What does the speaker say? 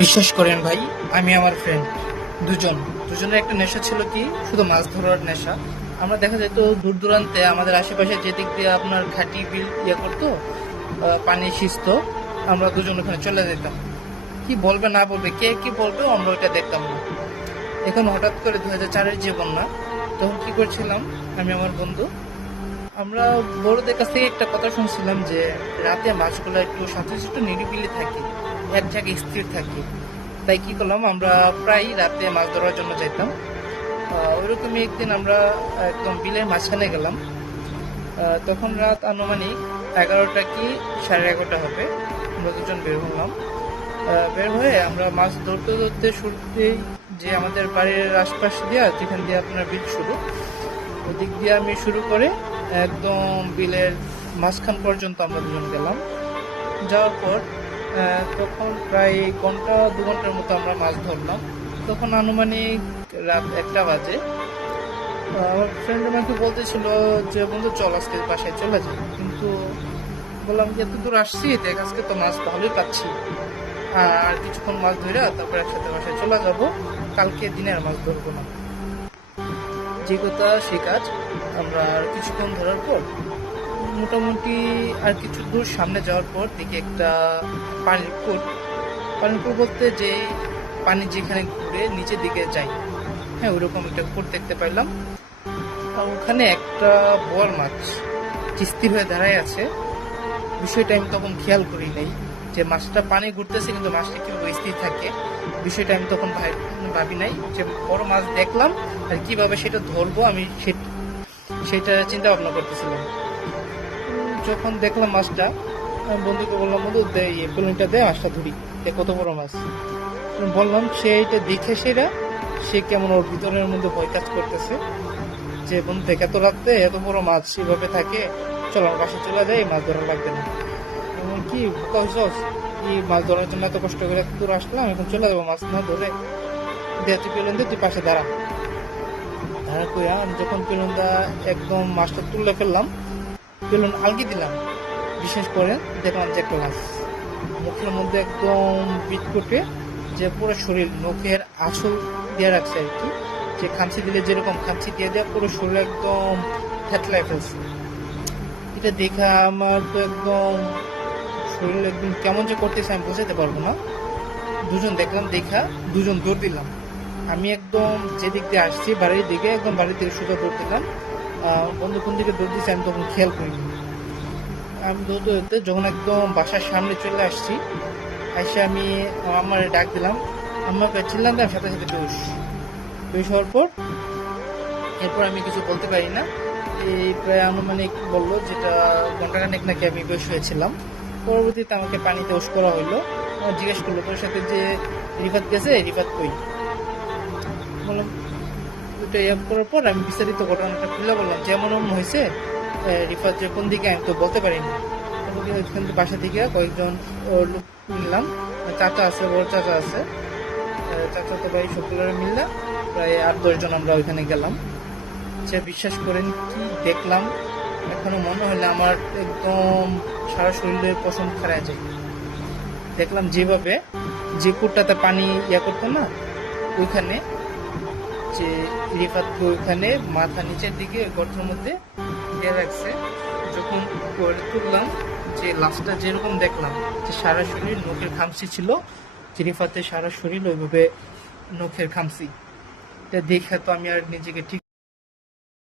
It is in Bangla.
বিশ্বাস করেন ভাই, আমি আমার ফ্রেন্ড দুজন। দুজনের একটা নেশা ছিল কি? শুধু মাছ ধরার নেশা। আমরা দেখা যেত দূর দূরান্তে আমাদের আশেপাশে যে দিক দিয়ে আপনার ঘাটি, বিল ইয়ে করতো পানি সিস্ত আমরা দুজন ওখানে চলে যেতাম। কি বলবে, না বলবে, কে কি বলবে, আমরা ওইটা দেখতাম না। এখন হঠাৎ করে দু হাজার চারের যে বন্যা, তখন কি করছিলাম, আমি আমার বন্ধু, আমরা বড়দের কাছ থেকে একটা কথা শুনছিলাম যে রাতে মাছগুলো একটু শান্তশিষ্ট নিরিবিলি থাকে। এক জায়গায় স্থির থাকে। তাই কি করলাম, আমরা প্রায় রাতে মাছ ধরার জন্য যাইতাম। ওইরকমই একদিন আমরা একদম বিলের মাঝখানে গেলাম। তখন রাত আনুমানিক এগারোটা কি সাড়ে এগারোটা হবে। আমরা দুজন বের হলাম। বের হয়ে আমরা মাছ ধরতে ধরতে শুরুতেই যে আমাদের বাড়ির আশপাশ দিয়ে, যেখান দিয়ে আপনার বিল শুরু। ওদিক দিয়ে আমি শুরু করে একদম বিলের মাঝখান পর্যন্ত আমরা দুজন গেলাম। যাওয়ার পর তখন প্রায় ঘণ্টা, দু ঘণ্টার মতো আমরা মাছ ধরলাম। তখন আনুমানিক রাত একটা বাজে। আমার ফ্রেন্ড আমাকে বলতেছিল যে, বন্ধু, চল আজকে বাসায় চলে যাই। কিন্তু বললাম যে এত দূর আসছি, দেখ, আজকে তো মাছ ভালোই পাচ্ছি। আর কিছুক্ষণ মাছ ধরে তারপর একসাথে বাসায় চলে যাব। কালকে দিনে আর মাছ ধরবো না। যে কথা, সে কাজ। আমরা কিছুক্ষণ ধরার পর মোটামুটি আর কিছু দূর সামনে যাওয়ার পর দেখি একটা পানির কুট পানির বলতে যে পানি যেখানে ঘুরে নিচের দিকে যাই হ্যাঁ ওরকম একটা কুট দেখতে পাইলাম। ওখানে একটা বল মাছ স্থির হয়ে দাঁড়ায় আছে। বিষয়টা আমি তখন খেয়াল করি নাই যে মাছটা পানি ঘুরতেছে কিন্তু মাছটা কীভাবে স্থির থাকে। বিষয়টা আমি তখন ভাবি নাই যে বড় মাছ দেখলাম আর কীভাবে সেটা ধরবো আমি সেটা চিন্তা ভাবনা করতেছিলাম। যখন দেখলাম মাছটা। বন্ধুকে বললাম, বন্ধু, দে দে, মাছটা ধরি। দে কত বড় মাছ। বললাম, সে এটা দেখে সেটা সে কেমন ওর ভিতরের মধ্যে ভয় কাজ করতেছে। যে, বন্ধু, দেখ, এত রাত্রে এত বড় মাছ এভাবে থাকে। চলো, আমার বাসা চলে যাই, মাছ ধরা লাগবে না। এমন কি, বোকা হইছস? কি, মাছ ধরার জন্য এত কষ্ট করে দূর আসলাম? এখন চলে যাব মাছ না ধরে। দে, তুই পেলুন দে, তুই পাশে দাঁড়া। দাঁড়া কইয়া আমি যখন পেলুনটা একদম মাছটা তুলে ফেললাম পেলুন আলগি দিলাম। বিশেষ করে দেখলাম যে একটা মুখের মধ্যে একদম বিট করতে যে পুরো শরীর, নখের আঁচল দিয়ে রাখছে আর কি, যে খামচি দিলে যেরকম খামচি দিয়ে দেয়, পুরো শরীর একদম থেতলায় ফেলছে। এটা দেখা আমার তো একদম শরীর একদম কেমন যে করতেছে আমি বোঝাতে পারব না। দুজন দেখলাম, দেখা, দুজন দৌড় দিলাম। আমি একদম যেদিক দিয়ে আসছি, বাড়ির দিকে একদম বাড়ির দিকে সোজা দৌড় দিলাম। বন্ধু কোন দিকে দৌড় দিচ্ছে আমি তখন খেয়াল করিনি। আমি দৌড়তে দৌড়তে যখন একদম বাসার সামনে চলে আসছি, এসে আমি আমার ডাক দিলাম আমাকে চিল্লাম দিলাম সাথে সাথে বেউস বেউস হওয়ার পর, এরপর আমি কিছু বলতে পারি না। এই প্রায় আনুমানিক বলল যেটা ঘন্টাখানেক নাকি আমি বেশ হয়েছিলাম। পরবর্তীতে আমাকে পানিতে ওষ করা হইল। জিজ্ঞেস করল, তোর সাথে যে রিফাত গেছে, রিফাত কই? ওটা ইয়ে করার পর আমি বিস্তারিত ঘটনাটা খুলে বললাম। যেমন এমন হয়েছে রিফাত যে কোন দিকে, আমি তো বলতে পারিনি। ওইখান থেকে বাসা থেকে কয়েকজন লোক মিললাম। চাচা আছে, বড় চাচা আছে। চাচা তো ভাই সকলের মিললাম প্রায় আট দশজন আমরা ওইখানে গেলাম। যে বিশ্বাস করেন কি দেখলাম, এখনও মনে হলে আমার একদম সারা শরীরে পছন্দ খারাপ যায়। দেখলাম যেভাবে যে কুটটাতে পানি ইয়া করতো না, ওইখানে যে রিফাতকে ওইখানে মাথা নিচের দিকে গর্তের মধ্যে দিয়ে রাখছে। যখন তুললাম, যে লাস্টটা যেরকম দেখলাম, যে সারা শরীর নখের খামসি ছিল রিফাতের সারা শরীর ওইভাবে নখের খামসি এটা দেখে তো আমি আর নিজেকে ঠিক